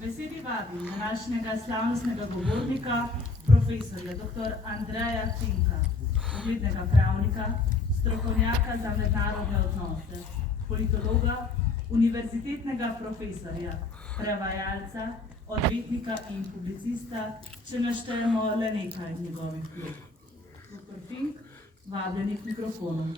Besedi vabim današnjega slavnostnega govornika, profesorja dr. Andreja Finka, uglednega pravnika, strokovnjaka za mednarodne odnose, politologa, univerzitetnega profesorja, prevajalca, odvetnika in publicista, če naštejemo le nekaj njegovih vlog. Dr. Fink, vabljeni k mikrofonu.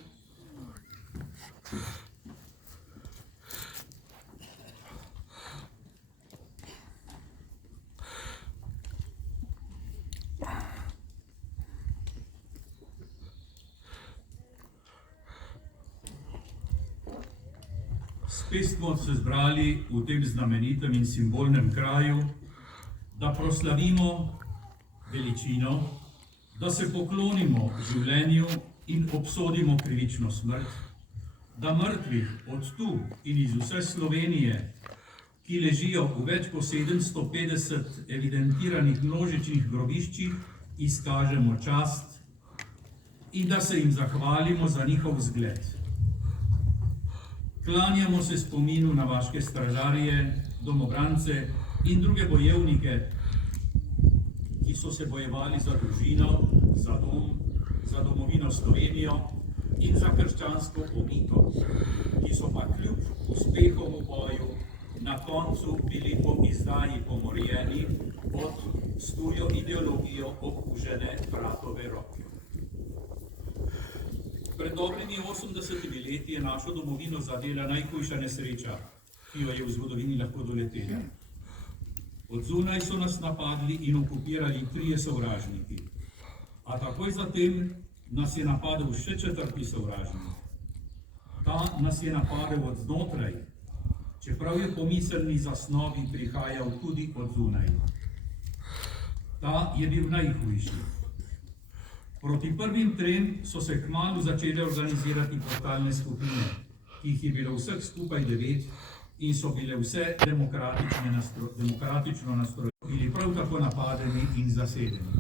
Spet smo se zbrali v tem znamenitem in simbolnem kraju, da proslavimo veličino, da se poklonimo življenju in obsodimo krivično smrt, da mrtvih od tu in iz vse Slovenije, ki ležijo v več kot 750 evidentiranih množičnih grobiščih, izkažemo čast in da se jim zahvalimo za njihov zgled. Klanjamo se spominu na vaške stražarje, domobrance in druge bojevnike, ki so se bojevali za družino, za dom, za domovino Slovenijo in za krščansko omito, ki so pa kljub uspehom v boju na koncu bili po izdaji pomorjeni pod s tujo ideologijo okužene bratove roke. Pred dobrimi 80 leti je našo domovino zadela najhujša nesreča, ki jo je v zgodovini lahko doletela. Od zunaj so nas napadli in okupirali 3 sovražniki, a takoj zatem nas je napadel še 4. sovražnik. Ta nas je napadel od znotraj, čeprav je po miselni zasnovi prihajal tudi od zunaj. Ta je bil najhujši. Proti prvim 3 so se kmalu začele organizirati totalne skupine, ki jih je bilo vseh skupaj 9 in so bile vse demokratično nastrojene, bili prav tako napadeni in zasedeni.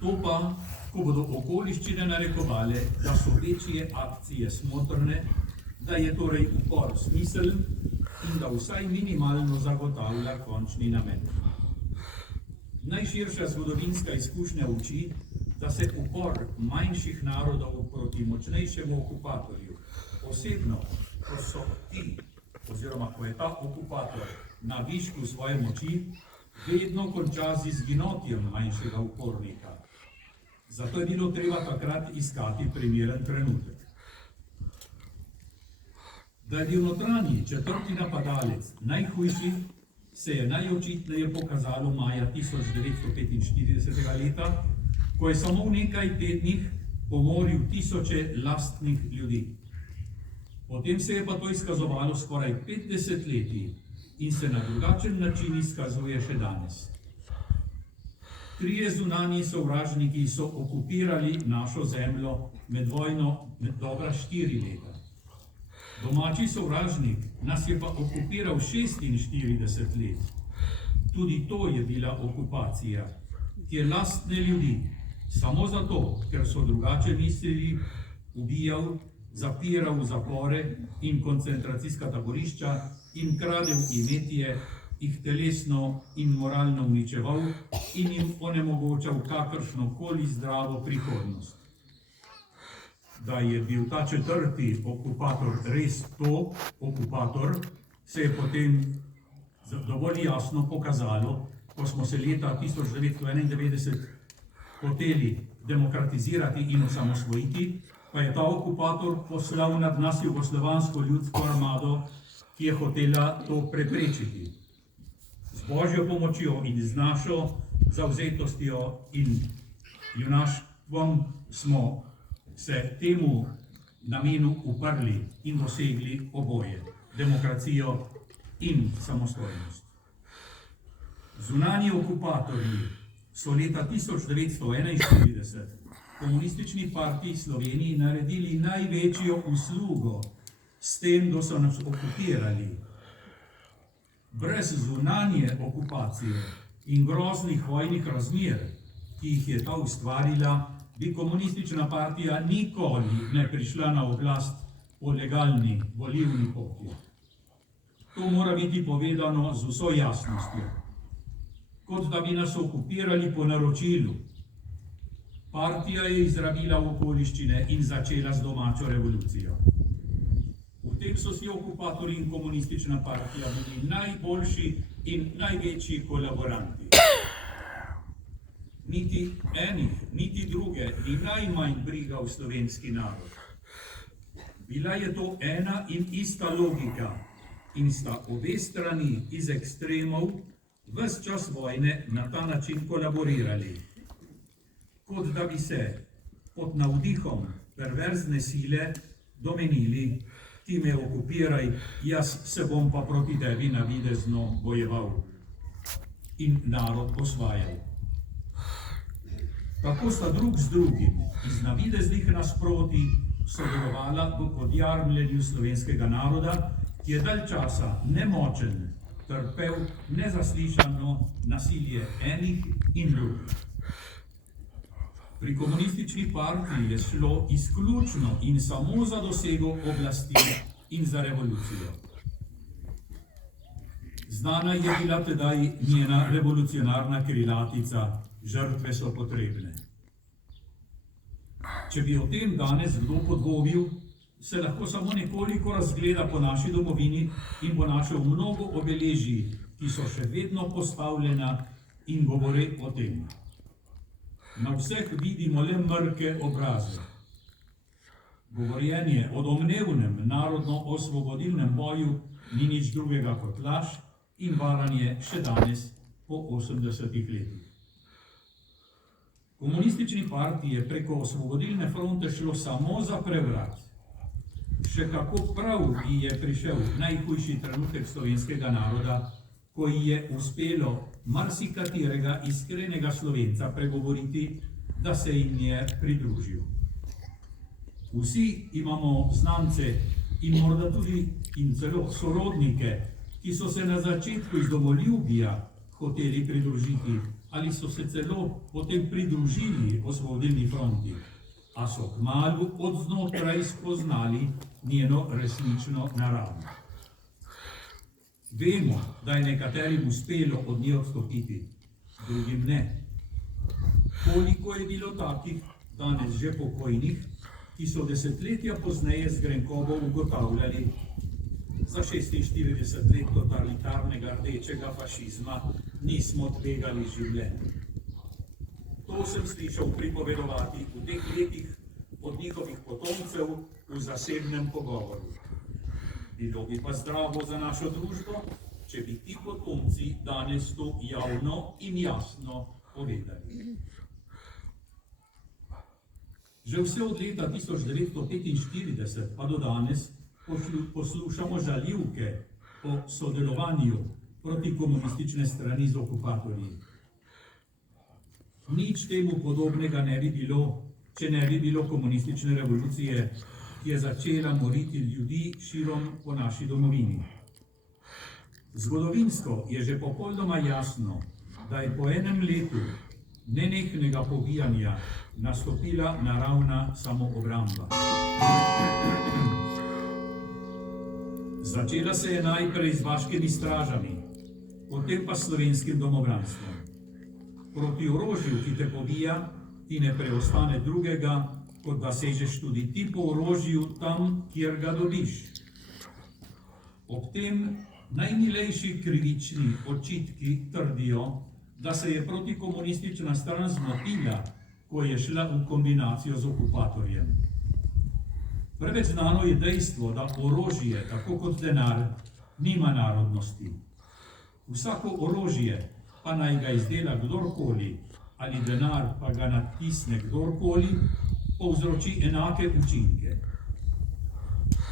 To pa, ko bodo okoliščine narekovale, da so večje akcije smotrne, da je torej upor smiseln in da vsaj minimalno zagotavlja končni namen. Najširša zgodovinska izkušnja uči, da se upor manjših narodov proti močnejšemu okupatorju, posebno, ko so ti, oziroma ko je ta okupator na višku svoje moči, vedno konča z izginotjem manjšega upornika. Zato je bilo treba takrat iskati primeren trenutek. Da je bil notranji 4. napadalec najhujši, se je najočitneje pokazalo maja 1945. leta, ko je samo v nekaj tednih pomoril tisoče lastnih ljudi. Potem se je pa to izkazovalo skoraj 50 leti in se na drugačen način izkazuje še danes. 3 zunanji sovražniki so okupirali našo zemljo med vojno dobra 4 leta. Domači sovražnik nas je pa okupiral 46 let. Tudi to je bila okupacija, ki je lastne ljudi, samo zato, ker so drugače mislili, ubijal, zapiral v zapore in koncentracijska taborišča in kradel imetje, jih telesno in moralno uničeval in jim onemogočal kakršnokoli zdravo prihodnost. Da je bil ta 4. okupator res to okupator, se je potem dovolj jasno pokazalo, ko smo se leta 1991 hoteli demokratizirati in osamosvojiti, pa je ta okupator poslal nad nas jugoslovansko ljudsko armado, ki je hotela to preprečiti. Z Božjo pomočjo in z našo zavzetostjo in junaštvom smo se temu namenu uprli in dosegli oboje, demokracijo in samostojnost. Zunanji okupatorji so leta 1941 Komunistični partiji Sloveniji naredili največjo uslugo s tem, da so nas okupirali. Brez zunanje okupacije in groznih vojnih razmer, ki jih je ta ustvarila, bi komunistična partija nikoli ne prišla na oblast po legalni volilni poti. To mora biti povedano z vso jasnostjo. Kot da bi nas okupirali po naročilu. Partija je izrabila okoliščine in začela z domačo revolucijo. V tem so si okupatorji in komunistična partija bili najboljši in največji kolaboranti. Niti enih, niti druge ni najmanj briga v slovenski narod. Bila je to ena in ista logika in sta obe strani iz ekstremov ves čas vojne na ta način kolaborirali. Kot da bi se pod navdihom perverzne sile domenili: ti me okupiraj, jaz se bom pa proti tebi navidezno bojeval in narod osvajal. Tako sta drug z drugim iz navideznih nasproti sodelovala v podjarmljenju slovenskega naroda, ki je dalj časa nemočen trpel nezaslišano nasilje enih in drugih. Pri komunistični partiji je šlo izključno in samo za dosego oblasti in za revolucijo. Znana je bila tedaj njena revolucionarna krilatica: žrtve so potrebne. Če bi o tem danes kdo podvomil, se lahko samo nekoliko razgleda po naši domovini in bo našel mnogo obeležij, ki so še vedno postavljena in govore o tem. Na vseh vidimo le mrke obraze. Govorjenje o domnevnem narodno-osvobodilnem boju ni nič drugega kot laž in varanje še danes po 80 letih. Komunistični partiji je preko osvobodilne fronte šlo samo za prevrat. Še kako prav ji je prišel najhujši trenutek slovenskega naroda, ko ji je uspelo marsikaterega iskrenega Slovenca pregovoriti, da se jim je pridružil. Vsi imamo znance in morda tudi in celo sorodnike, ki so se na začetku iz domoljubja hoteli pridružiti ali so se celo potem pridružili osvobodilni fronti, a so kmalu od znotraj spoznali njeno resnično naravo. Vemo, da je nekaterim uspelo od nje odstopiti, drugim ne. Koliko je bilo takih, danes že pokojnih, ki so desetletja pozneje z grenkobo ugotavljali: za 46 let totalitarnega rdečega fašizma nismo tvegali življenje. To sem slišal pripovedovati v teh letih od njihovih potomcev v zasebnem pogovoru. Bilo bi pa zdravo za našo družbo, če bi ti potomci danes to javno in jasno povedali. Že vse od leta 1945 pa do danes poslušamo žaljivke o sodelovanju proti komunistične strani z okupatorji. Nič temu podobnega ne bi bilo, če ne bi bilo komunistične revolucije, ki je začela moriti ljudi širom po naši domovini. Zgodovinsko je že popolnoma jasno, da je po enem letu nenehnega pobijanja nastopila naravna samoobramba. Začela se je najprej z vaškimi stražami, potem pa s slovenskim domobranstvom. Proti orožju, ki te pobija, ti ne preostane drugega, kot da sežeš tudi ti po orožju tam, kjer ga dobiš. Ob tem najmilejši krivični očitki trdijo, da se je protikomunistična stran zmotila, ko je šla v kombinacijo z okupatorjem. Preveč znano je dejstvo, da orožje, tako kot denar, nima narodnosti. Vsako orožje, pa naj ga izdela kdorkoli, ali denar pa ga natisne kdorkoli, povzroči enake učinke.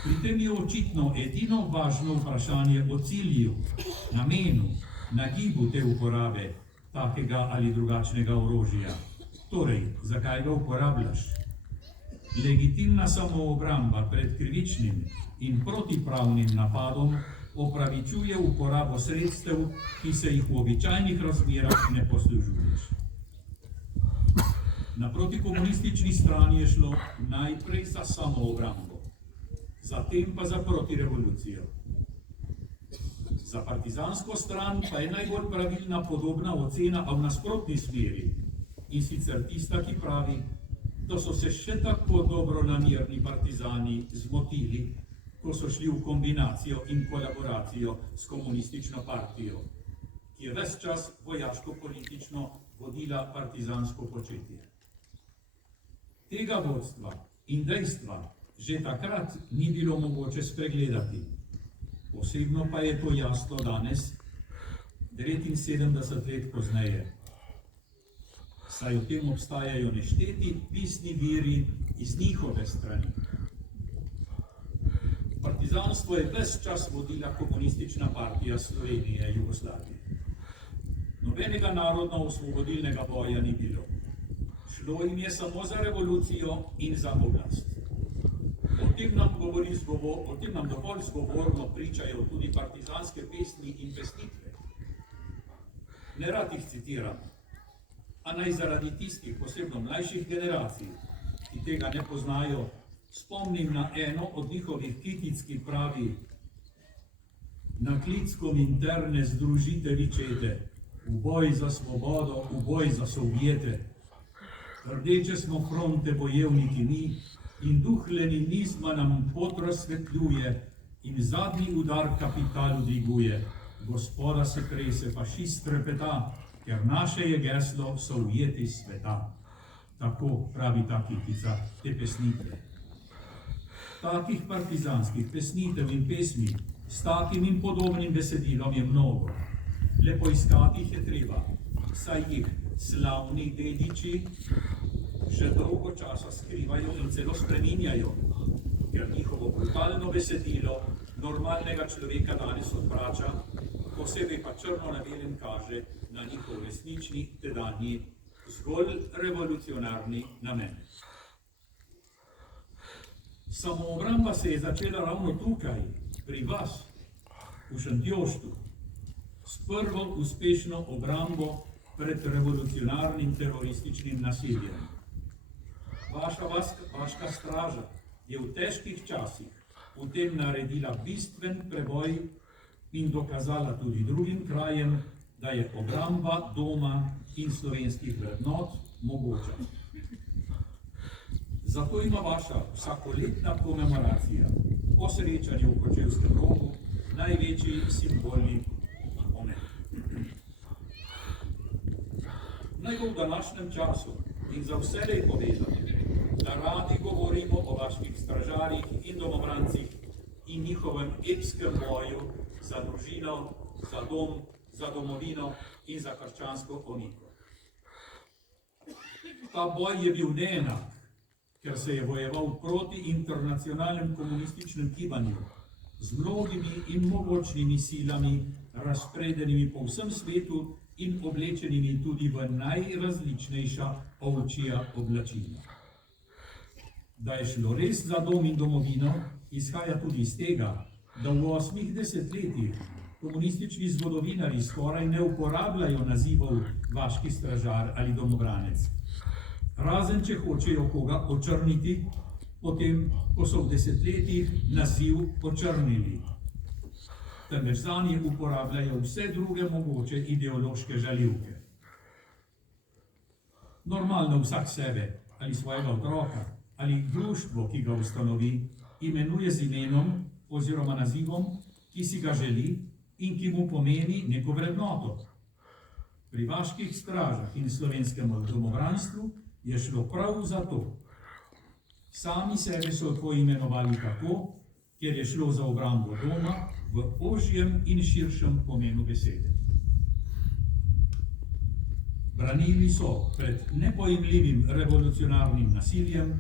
Pri tem je očitno edino važno vprašanje o cilju, namenu, nagibu te uporabe takega ali drugačnega orožja. Torej, zakaj ga uporabljaš? legitimna samoobramba pred krivičnim in protipravnim napadom opravičuje uporabo sredstev, ki se jih v običajnih razmerah ne poslužuješ. Na protikomunistični strani je šlo najprej za samoobrambo, zatem pa za protirevolucijo. Za partizansko stran pa je najbolj pravilna podobna ocena, a v nasprotni smeri, in sicer tista, ki pravi, da so se še tako dobronamerni partizani zmotili, ko so šli v kombinacijo in kolaboracijo s komunistično partijo, ki je ves čas vojaško-politično vodila partizansko početje. Tega vodstva in dejstva že takrat ni bilo mogoče spregledati. Posebno pa je to jasno danes, 79 let pozneje, saj o tem obstajajo nešteti pisni viri iz njihove strani. Partizanstvo je ves čas vodila komunistična partija Slovenije in Jugoslavije. Nobenega narodno-osvobodilnega boja ni bilo. Šlo jim je samo za revolucijo in za oblast. O tem nam dovolj zgovorno pričajo tudi partizanske pesmi in pesnitve. Nerad jih citiram, a naj zaradi tistih, posebno mlajših generacij, ki tega ne poznajo, spomnim na eno od njihovih kitic, ki pravi: na klic kominterne združite čete, v boj za svobodo, v boj za Sovjete. Rdeče smo fronte bojevniki mi, in duh leninizma nam pot razsvetljuje in zadnji udar kapitalu dviguje. Gospoda se trese, fašist trepeta, ker naše je geslo Sovjeti sveta. Tako pravi ta kitica te pesnitve. Takih partizanskih pesnitev in pesmi s takim in podobnim besedilom je mnogo. Le poiskati jih je treba, saj jih slavni dediči že dolgo časa skrivajo in celo spreminjajo, ker njihovo brutalno besedilo normalnega človeka danes odvrača, posebej pa črno na belem kaže na njihov resnični, tedanji, zgolj revolucionarni namen. Samoobramba se je začela ravno tukaj, pri vas, v Šentjoštu, s prvo uspešno obrambo pred revolucionarnim terorističnim nasiljem. Vaša vaška straža je v težkih časih v tem naredila bistven preboj in dokazala tudi drugim krajem, da je obramba doma in slovenskih vrednot mogoča. Zato ima vaša vsakoletna komemoracija po srečanju v Kočevskem Rogu največji simbolni pomen. Naj bo v današnjem času in za vselej povedano, da radi govorimo o vaških stražarjih in domobrancih in njihovem epskem boju za družino, za dom, za domovino in za krščansko oniko. Ta boj je bil neenak, ker se je bojeval proti internacionalnem komunističnem gibanju z mnogimi in mogočnimi silami, razpredenimi po vsem svetu in oblečenimi tudi v najrazličnejša ovčja oblačila. Da je šlo res za dom in domovino, izhaja tudi iz tega, da v 8 desetletjih komunistični zgodovinarji skoraj ne uporabljajo nazivov vaški stražar ali domobranec. Razen, če hočejo koga očrniti, potem, ko so v desetletjih naziv očrnili. Temveč zanje uporabljajo vse druge mogoče ideološke žaljivke. Normalno vsak sebe ali svojega otroka ali društvo, ki ga ustanovi, imenuje z imenom oziroma nazivom, ki si ga želi in ki mu pomeni neko vrednoto. Pri vaških stražah in slovenskem domobranstvu je šlo prav za to. Sami sebe so poimenovali tako, ker je šlo za obrambo doma v ožjem in širšem pomenu besede. Branili so pred nepojemljivim revolucionarnim nasiljem,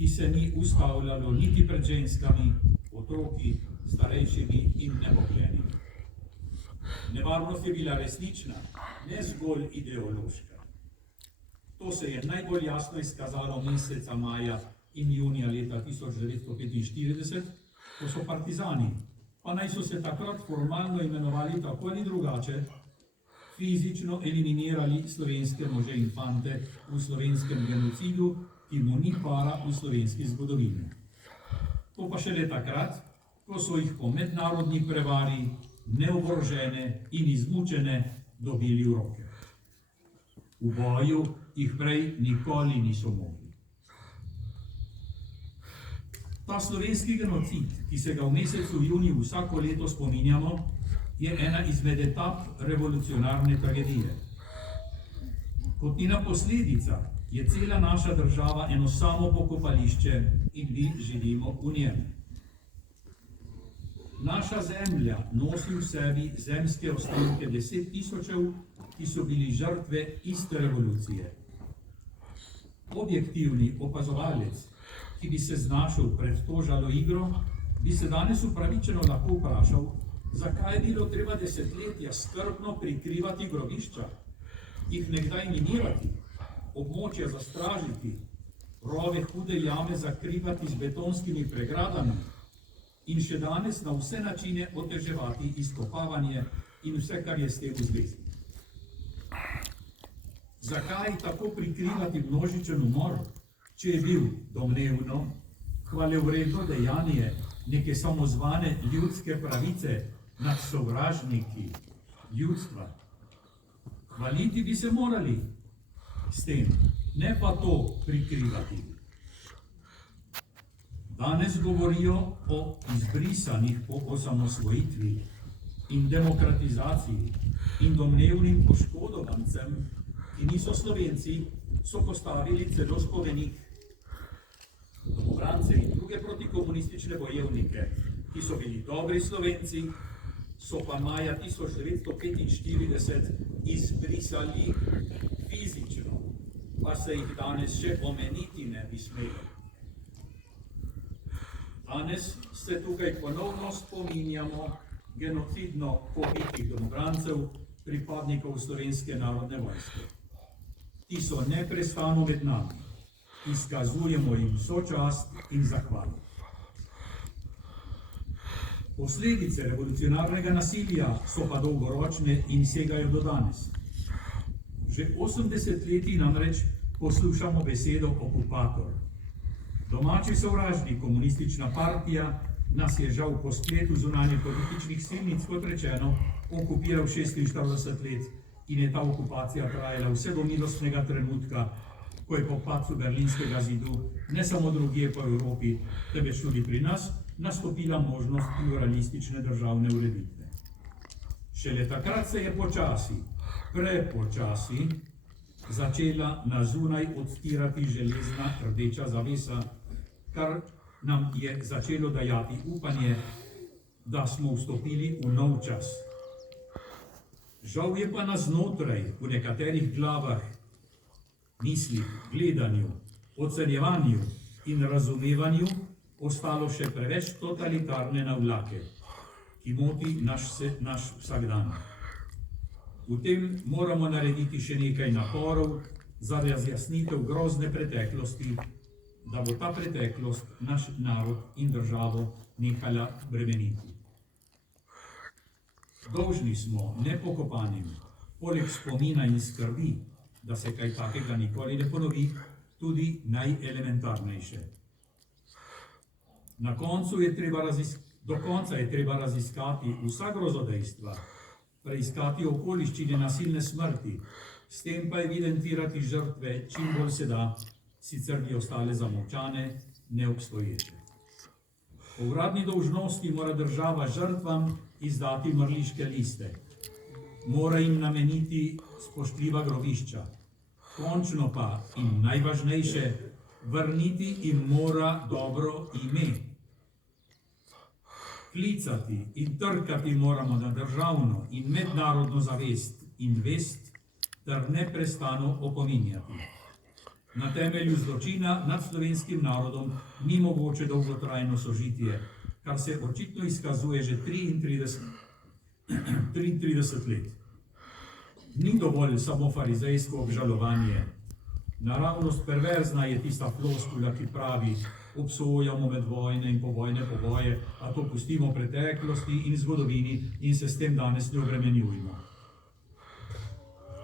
ki se ni ustavljalo niti pred ženskami, otroki, starejšimi in nebogljenimi. Nevarnost je bila resnična, ne zgolj ideološka. To se je najbolj jasno izkazalo meseca maja in junija leta 1945, ko so partizani, pa naj so se takrat formalno imenovali tako ali drugače, fizično eliminirali slovenske može in fante v slovenskem genocidu, ki mu ni para v slovenski zgodovini. To pa šele takrat, ko so jih po mednarodni prevari, neoborožene in izmučene, dobili v roke. V boju jih prej nikoli niso mogli. Ta slovenski genocid, ki se ga v mesecu juniju vsako leto spominjamo, je ena izmed etap revolucionarne tragedije. Kot njena posledica je cela naša država eno samo pokopališče in mi živimo v njem. Naša zemlja nosi v sebi zemske ostanke 10 tisočev, ki so bili žrtve iste revolucije. Objektivni opazovalec, ki bi se znašel pred to žaloigro, bi se danes upravičeno lahko vprašal, zakaj je bilo treba desetletja skrbno prikrivati grobišča, jih nekdaj minirati, območja zastražiti, rove hude jame zakrivati z betonskimi pregradami in še danes na vse načine oteževati izkopavanje in vse, kar je s tem v zvezi. Zakaj tako prikrivati množičen umor, če je bil domnevno hvalevredno dejanje neke samozvane ljudske pravice nad sovražniki ljudstva? Hvaliti bi se morali s tem, ne pa to prikrivati. Danes govorijo o izbrisanih po osamosvojitvi in demokratizaciji in domnevnim poškodovancem, ki niso Slovenci, so postavili celo spomenik. Domobrance in druge protikomunistične bojevnike, ki so bili dobri Slovenci, so pa maja 1945 izbrisali fizično, pa se jih danes še omeniti ne bi smelo. Danes se tukaj ponovno spominjamo genocidno pobitih domobrancev, pripadnikov Slovenske narodne vojske. Ti so neprestano med nami, izkazujemo jim sočast in zahvalo. Posledice revolucionarnega nasilja so pa dolgoročne in segajo do danes. Že 80 let namreč poslušamo besedo okupator. Domači sovražnik, komunistična partija, nas je žal po spletu zunanje političnih silnic, kot rečeno, okupiral 46 let in je ta okupacija trajala vse do milostnega trenutka, ko je po padcu Berlinskega zidu, ne samo drugje po Evropi, temveč tudi pri nas, nastopila možnost pluralistične državne ureditve. Šele takrat se je počasi, prepočasi, začela na zunaj odstirati železna rdeča zavesa, kar nam je začelo dajati upanje, da smo vstopili v nov čas. Žal je pa na znotraj, v nekaterih glavah, mislih, gledanju, ocenjevanju in razumevanju ostalo še preveč totalitarne navlake, ki moti naš vsakdan. V tem moramo narediti še nekaj naporov za razjasnitev grozne preteklosti, da bo ta preteklost naš narod in državo nehala bremeniti. Dolžni smo nepokopanim, poleg spomina in skrbi, da se kaj takega nikoli ne ponovi, tudi najelementarnejše. Do konca je treba raziskati vsa grozodejstva, preiskati okoliščine nasilne smrti, s tem pa evidentirati žrtve čim bolj se da, sicer bi ostale zamolčane, neobstoječe. Po uradni dolžnosti mora država žrtvam izdati mrliške liste, mora jim nameniti spoštljiva grobišča, končno pa in najvažnejše, vrniti jim mora dobro ime. Klicati in trkati moramo na državno in mednarodno zavest in vest, ter neprestano opominjati. Na temelju zločina nad slovenskim narodom ni mogoče dolgotrajno sožitje, kar se očitno izkazuje že 33 let. Ni dovolj samo farizejsko obžalovanje, Naravnost perverzna je tista floskula, ki pravi, obsojamo medvojne in povojne poboje, a to pustimo preteklosti in zgodovini in se s tem danes ne obremenjujmo.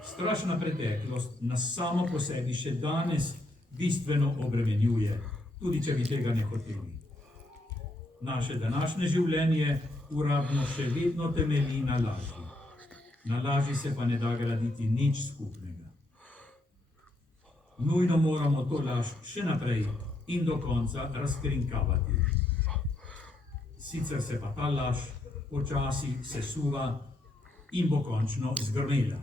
Strašna preteklost nas samo po sebi še danes bistveno obremenjuje, tudi če bi tega ne hoteli. Naše današnje življenje uradno še vedno temelji na laži. Na laži se pa ne da graditi nič skupnega. Nujno moramo to laž še naprej in do konca razkrinkavati. Sicer se pa ta laž počasi sesuva in bo končno zgrmela.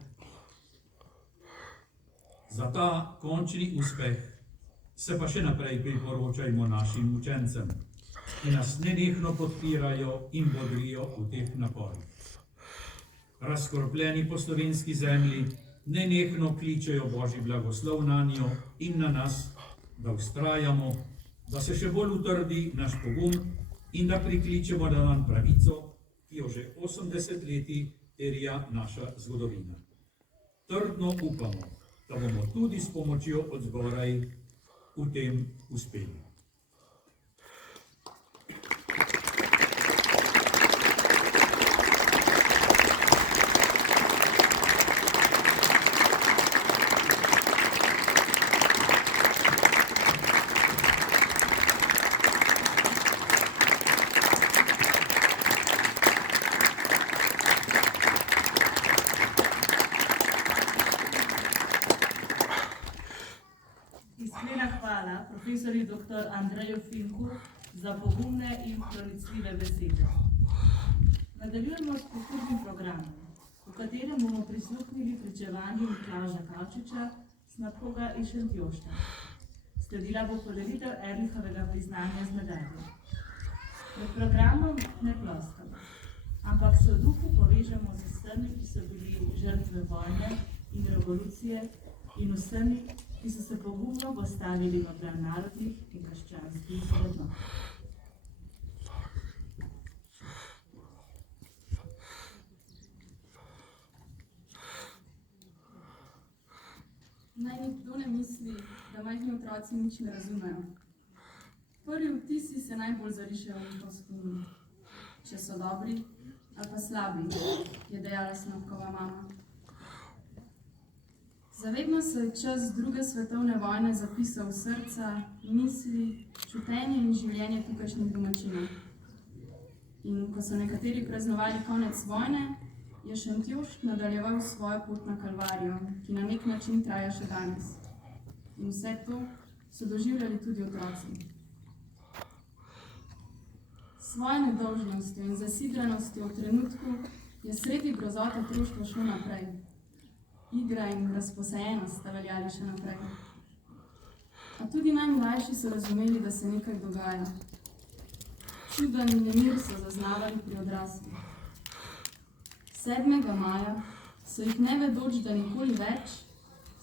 Za ta končni uspeh se pa še naprej priporočajmo našim učencem, ki nas nenehno podpirajo in bodrijo v teh naporih. Razkropljeni po slovenski zemlji nenehno kličejo Božji blagoslov nanjo in na nas, da vztrajamo, da se še bolj utrdi naš pogum in da prikličemo na nam pravico, ki jo že 80 leti terja naša zgodovina. Trdno upamo, da bomo tudi s pomočjo od zgoraj v tem uspeli. Iskrena hvala profesorju dr. Andreju Finku za pogumne in pronicljive besede. Nadaljujemo s kulturnim programom, v katerem bomo prisluhnili pričevanju Miklavža Kavčiča, Snapoga iz Šentjošta. Sledila bo podelitev Erlihovega priznanja z medaljo. Pred programom ne ploskamo, ampak se v duhu povežemo z vsemi, ki so bili žrtve vojne in revolucije in vsemi, ki so se pogumno postavili v bran narodnih in krščanskih vrednot. Naj nikdo ne misli, da majhni otroci nič ne razumejo. Prvi vtisi se najbolj zarišejo v njihov spomin. Če so dobri ali pa slabi, je dejala Snapkova mama. Zavedno se je čas druge svetovne vojne zapisal v srca, misli, čutenje in življenje tukajšnjih domačinov. In ko so nekateri praznovali konec vojne, je Šentjošt nadaljeval svojo pot na Kalvarijo, ki na nek način traja še danes. In vse to so doživljali tudi otroci. Svojo nedolžnostjo in zasidranostjo v trenutku je sredi grozot otroštvo šlo naprej. Igra in razposajenost sta veljali še naprej. A tudi najmlajši so razumeli, da se nekaj dogaja. Čuden nemir so zaznavali pri odraslih. 7. maja so jih ne vedoč, da nikoli več,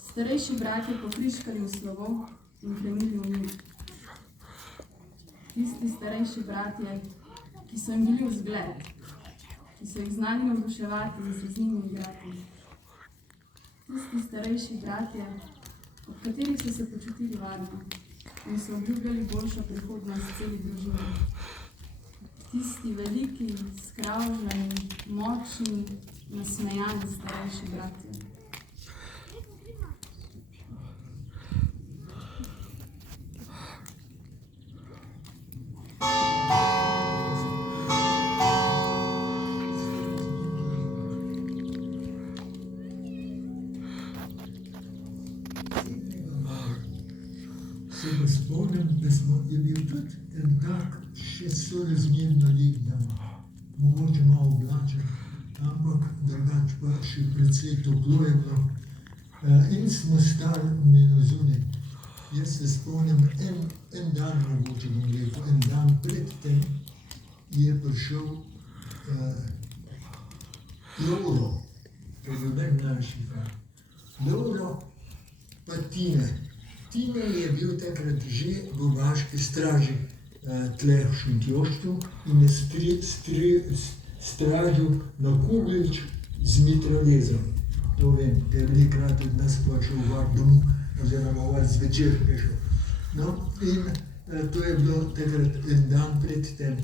starejši bratje pokrižkali v slovo in krenili v mir. Tisti starejši bratje, ki so jim bili vzgled, ki so jih znali navduševati in se z njimi igrati. Tisti starejši bratje, ob katerih so se počutili varno in so obljubljali boljšo prihodnost celi družini. Tisti veliki, skravžani, močni, nasmejani starejši bratje. Se pa spomnim, da je bil tudi en tak še sorazmerno lep dan, mogoče malo oblačen, ampak drugače pa še precej toplo je bilo. In smo stali mimo zunaj. Jaz se spomnim, en dan, mogoče bom rekel, en dan pred tem je prišel Lovro, to je bil najmlajši fant. Lovro pa Tine. Tine je bil takrat že v vaški straži tle v Šentjoštu in je stražil na Kuglič z mitraljezom. To vem, ker velikrat od nas počel gor domov oziroma v zvečer prišel. No, in to je bilo takrat en dan pred tem,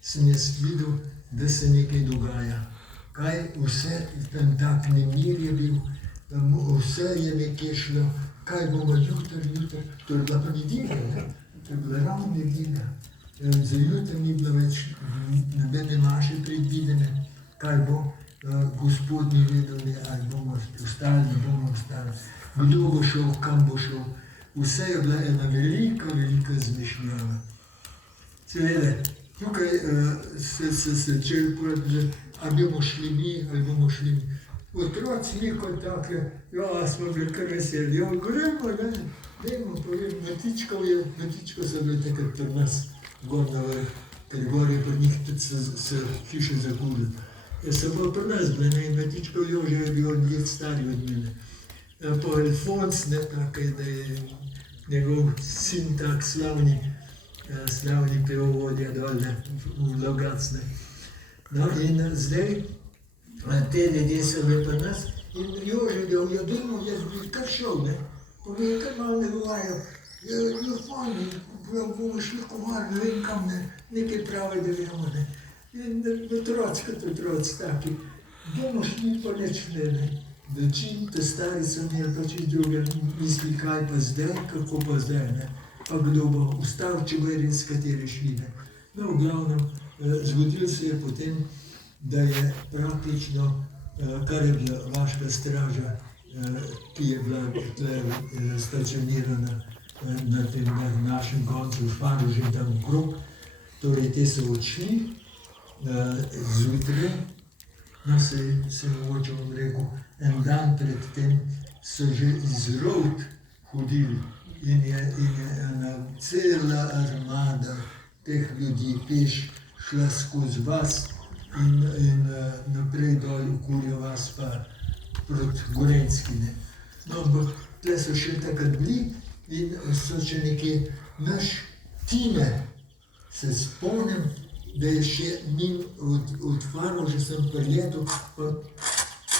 sem jaz videl, da se nekaj dogaja. Kaj vse, tam tak nemir je bil, vse je nekje šlo, kaj bomo jutri, to je bila pa nedelja, ne? To je bila ravno nedelja. Za jutri ni bilo več nobene maše predvidene, kaj bo, Gospod ni vedel, ali bomo ostali, ne bomo ostali, kdo bo šel, kam bo šel. Vse je bila ena velika zmešnjava. Seveda, tukaj se začeli povedati, ali bomo šli mi, ali bomo šli mi. Otroci ni kot take, ja, smo bili kar veseli, ja, gremo, ne, dajmo, povem, Matičko so bili takrat pri nas, gor na vrh, ker gor je pri njih tudi se hiše zakurili. So pa pri nas bili, ne, in Matičko Jože je bil let stari od mene. Pa Alfons, ne, takaj, da je njegov sin tak slavni pevovodja dol, ne, v Logatc, ne. No, in zdaj, te ljudje so bili pri nas in Jože je bil, ja, dajmo, jaz bi kar šel, ne, povej, kar malo ne govarjal, ja, fajn, bomo šli kovar, ne vem kam, ne, nekaj pravi, da vemo, ne. In otroci kot otroci taki, bomo šli pa neč ne, večin, te stari so imeli pa čisto druge misli, kaj pa zdaj, kako pa zdaj, ne, pa kdo bo ustal, če bo eden s kateri šli, ne. No, v glavnem, zgodilo se je potem, da je praktično, kar je bila vaška straža, ki je bila tukaj stacionirana na tem našem koncu, v Šparu, že tam okrog, torej te so odšli zjutraj, no se mogoče bom rekel, en dan pred tem so že iz Rovt hodili in je ena cela armada teh ljudi peš šla skozi vas in naprej dol v Kurjo vas pa proti Gorenjski, ne. No, ampak tle so še takrat bili in so še nekje naš Tine, se spomnim, da je še njim od farov, že sem priletel, pa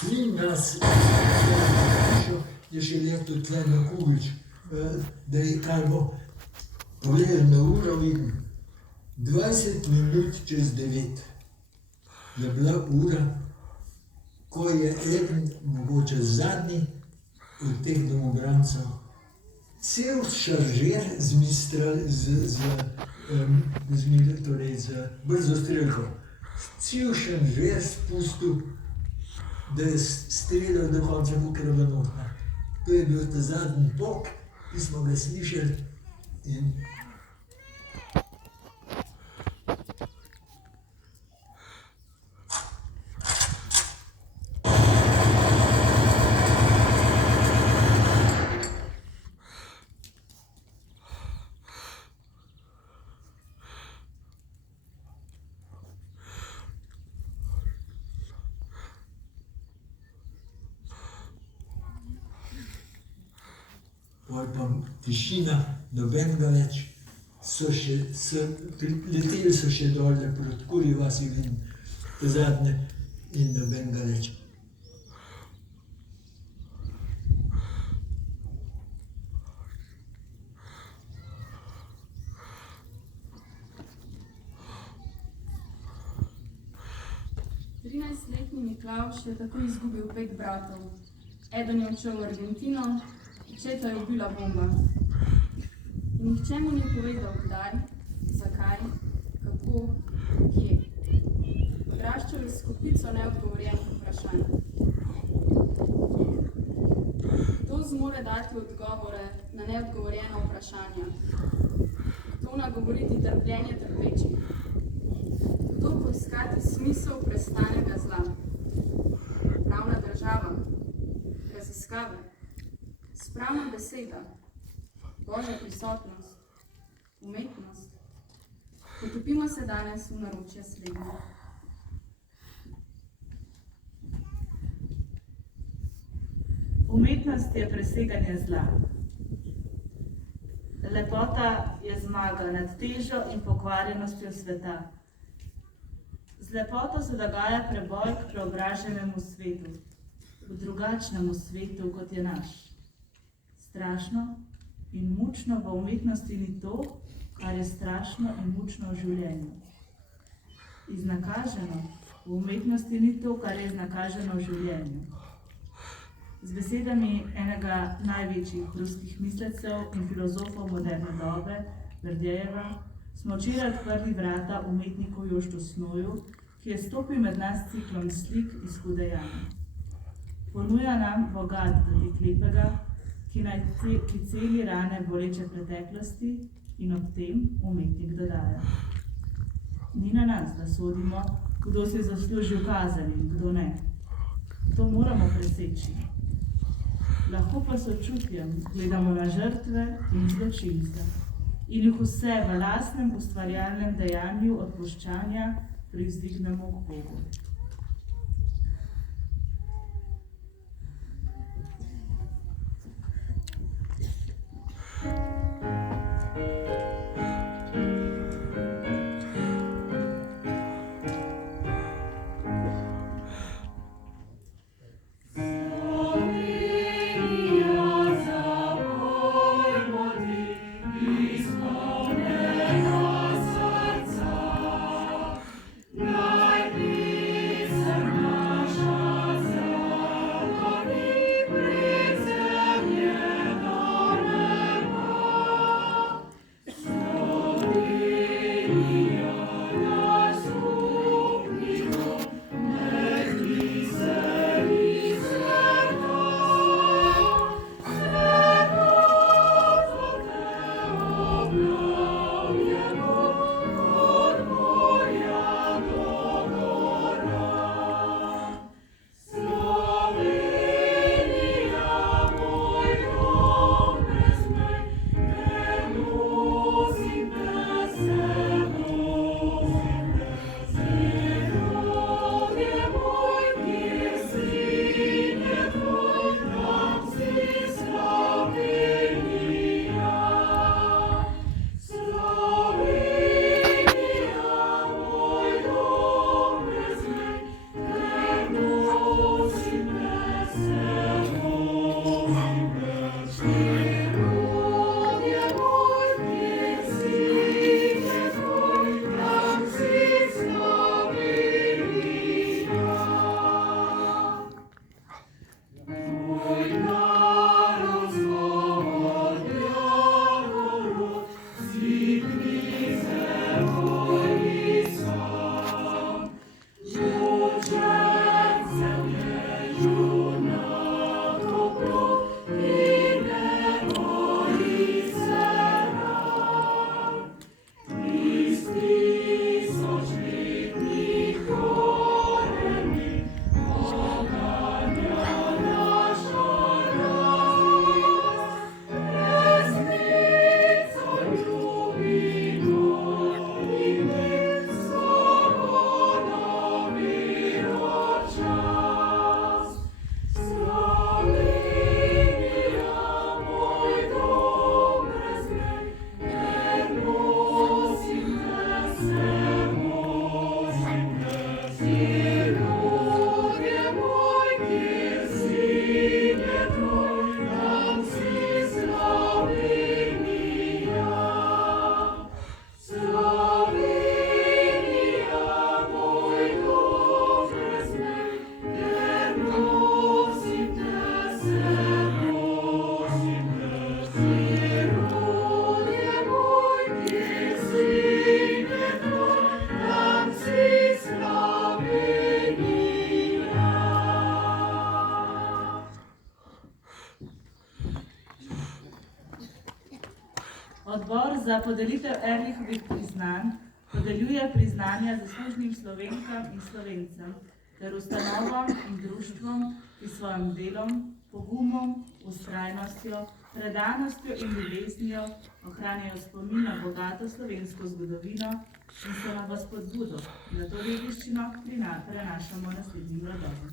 njim nas je še letel tle na Kubič, da je kaj bo, pogledal na uro, vidim, 20 minut čez 9 je bila ura, ko je eden, mogoče zadnji od teh domobrancev, cel šaržer z brzostrelko, cel šaržer spustil, da je streljal do konca Bukrova nota. To je bil ta zadnji pok, ki smo ga slišali in pa tišina, nobenega več, leteli so še dolje proti Kurji vasi in zadnje in nobenega več. Miklavž je tako izgubil 5 bratov. Eden je odšel v Argentino, očeta je ubila bomba. In nihče mu ni povedal, kdaj, zakaj, kako, kje. Odraščal je s kopico neodgovorjenih vprašanj. Kdo zmore dati odgovore na neodgovorjena vprašanja? Kdo nagovoriti trpljenje trpečih? Kdo poiskati smisel prestanega zla? Pravna država, raziskave, spravna beseda, Božja prisotnost, umetnost. Potopimo se danes v naročje slednje. Umetnost je preseganje zla. Lepota je zmaga nad težo in pokvarjenostjo sveta. Z lepoto se dogaja preboj k preobraženemu svetu, v drugačnemu svetu, kot je naš. S Strašno in mučno v umetnosti ni to, kar je strašno in mučno v življenju. Iznakaženo v umetnosti ni to, kar je iznakaženo v življenju. Z besedami enega največjih ruskih mislecev in filozofov moderne dobe, Berdjajeva, smo včeraj odprli vrata umetniku Joštu Snoju, ki je stopil med nas s ciklom slik iz Hude jame. Ponuja nam bogat dotik lepega, ki celi rane boleče preteklosti in ob tem umetnik dodaja. Ni na nas, da sodimo, kdo si zaslužil kazen in kdo ne. To moramo preseči. Lahko pa sočutjem gledamo na žrtve in zločince in jih vse v lastnem ustvarjalnem dejanju odpuščanja privzdignemo k Bogu. Odbor za podelitev Ehrlichovih priznanj podeljuje priznanja zaslužnim Slovenkam in Slovencem ter ustanovam in društvom, ki s svojim delom, pogumom, vztrajnostjo, predanostjo in ljubeznijo ohranjajo spomin na bogato slovensko zgodovino in so nam v spodbudo, da to dediščino prenašamo naslednjim rodovom.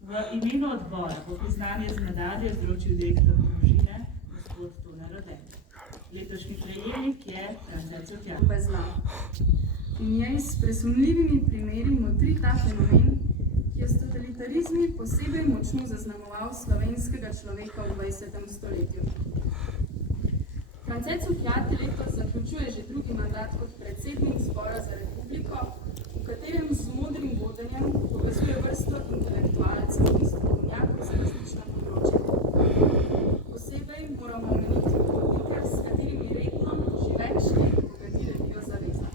V imenu odbora bo priznanje z medaljo izročil direktor družine, gospod Tone Rode. Letošnji prejemnik je Franca Cotjan. Bezla. In njej s presumljivimi primeri motri ta fenomen, ki je s totalitarnim Totalitarizmi posebej močno zaznamoval slovenskega človeka v 20. stoletju. France Cukjati letos zaključuje že drugi mandat kot predsednik Zbora za republiko, v katerem z modrim vodenjem povezuje vrsto intelektualcev in strokovnjakov za različna področja. Posebej moramo omeniti umetnike, s katerimi redno že več let delijo zaveza.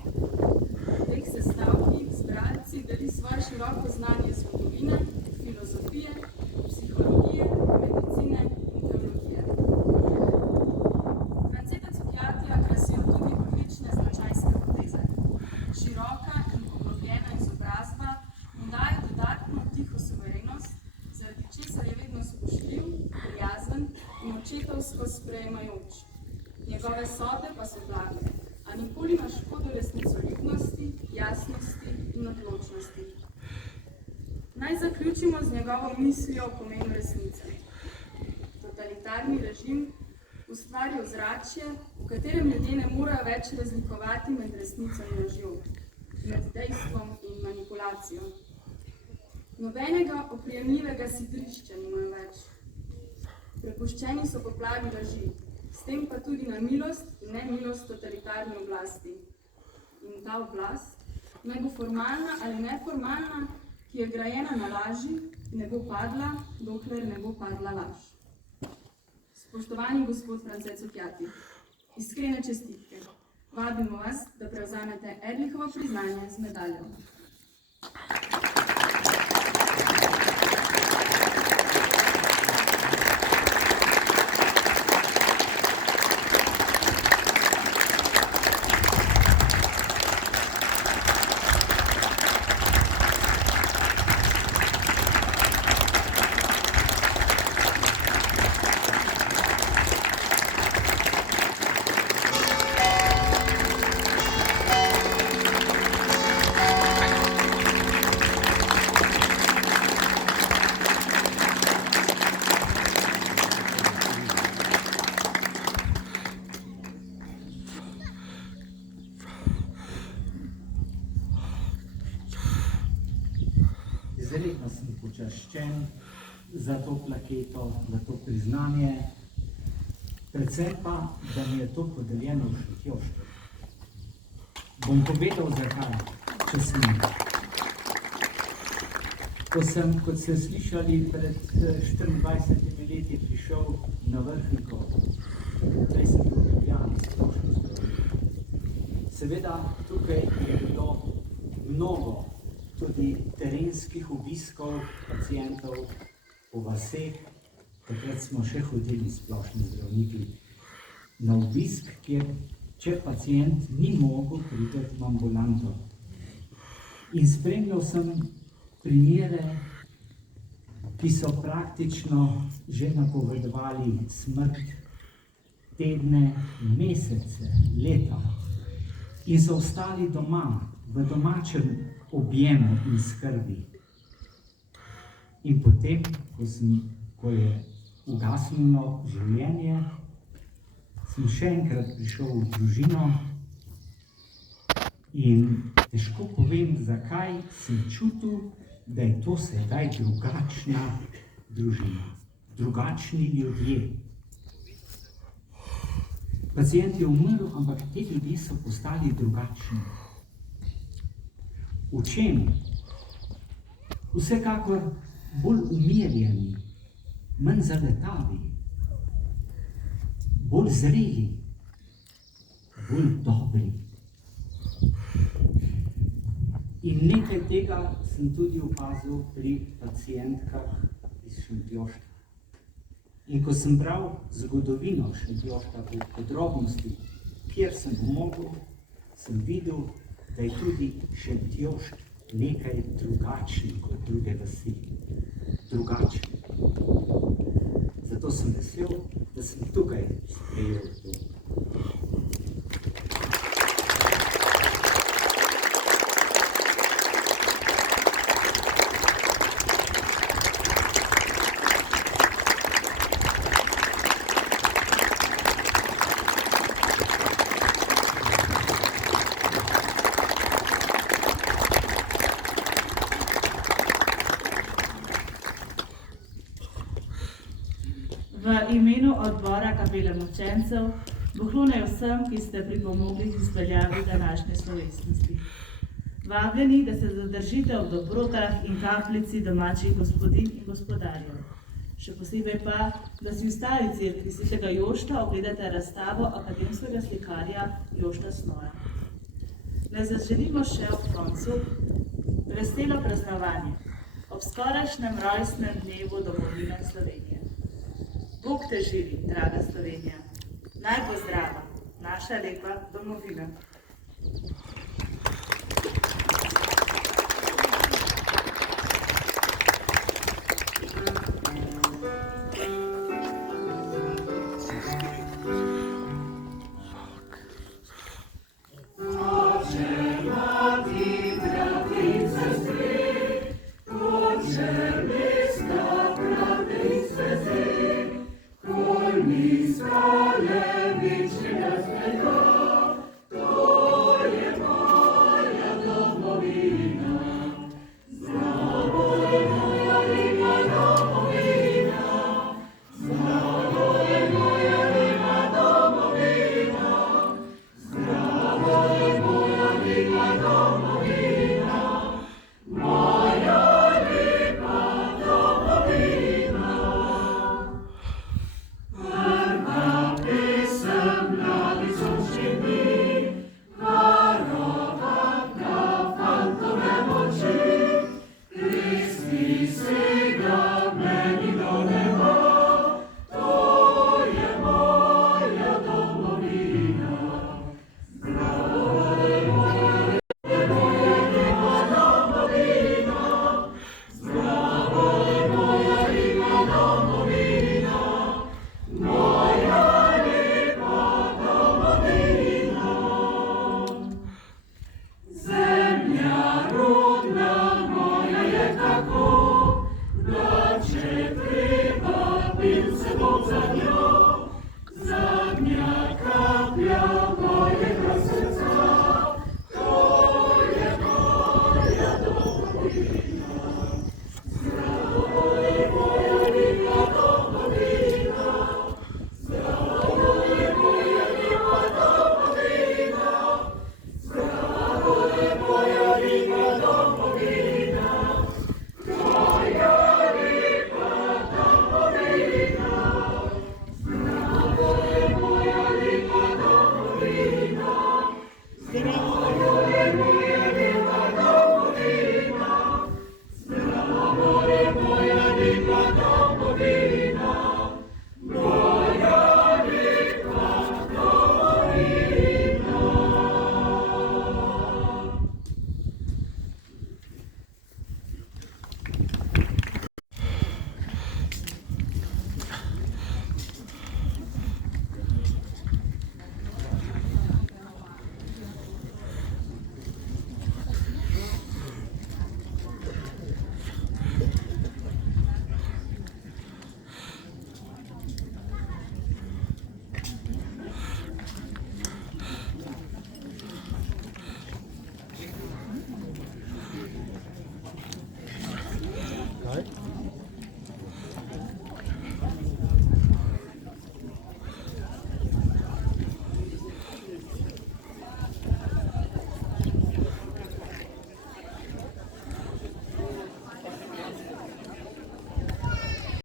V teh sestavkih zbralci deli svoje široko znanje zgodovine, filozofije, psihologije, medicine in teologije. Franceta Cukjatija krasijo tudi odlične značajske poteze. Široka in poglobljena izobrazba mu daje dodatno tiho suverenost, zaradi česar je vedno spoštljiv, prijazen in očetovsko sprejemajoč. Njegove sodbe pa so blage, a nikoli na škodo resnicoljubnosti, jasnosti in odločnosti. Naj zaključimo z njegovo mislijo o pomenu resnice. Totalitarni režim ustvari ozračje, v katerem ljudje ne morejo več razlikovati med resnico in lažjo, med dejstvom in manipulacijo. Nobenega oprijemljivega sidrišča nimajo več. Prepuščeni so poplavi laži, s tem pa tudi na milost in nemilost totalitarne oblasti. In ta oblast, naj bo formalna ali neformalna, ki je grajena na laži, ne bo padla, dokler ne bo padla laž. Spoštovani gospod France Cukjati, iskrene čestitke. Vabimo vas, da prevzamete Ehrlichovo priznanje z medaljo. Izredno sem počaščen za to plaketo, za to priznanje, predvsem pa, da mi je to podeljeno v Šentjoštu. Bom povedal zakaj, če sem. Ko sem, kot ste slišali, pred 24 leti prišel na Vrhniko, zdaj sem bil Ljubljani, splošno zdravnik. Seveda, tukaj je bilo mnogo tudi terenskih obiskov pacientov po vaseh. Takrat smo še hodili splošni zdravniki na obisk, kjer če pacient ni mogel priti v ambulanto. In spremljal sem primere, ki so praktično že napovedovali smrt tedne, mesece, leta in so ostali doma, v domačem objemu in skrbi. In potem, ko je ugasnilo življenje, sem še enkrat prišel v družino in težko povem, zakaj sem čutil, da je to sedaj drugačna družina, drugačni ljudje. Pacient je umrl, ampak te ljudje so postali drugačni. V čem? Vsekakor bolj umirjeni, manj zaletavi, bolj zreli, bolj dobri. In nekaj tega sem tudi opazil pri pacientkah iz Šentjošta. In ko sem bral zgodovino Šentjošta v podrobnosti, kjer sem mogel, sem videl, da je tudi Šentjošt nekaj drugačen kot druge vasi. Drugačen. Zato sem vesel, da sem tukaj sprejel to. V imenu odbora kapele Močencev bohlunej vsem, ki ste pripomogli k izpeljavi današnje slovesnosti. Vabljeni, da se zadržite v dobrotah in kapljici domačih gospodinj in gospodarjev. Še posebej pa, da si v stari cerkvi svetega Jošta ogledate razstavo akademskega slikarja Jošta Snoja. Ne zaželimo še ob koncu veselo praznovanje ob skorajšnjem rojstnem dnevu domovine Slovenije. Bog te živi, draga Slovenija. Naj bo zdrava, naša lepa domovina.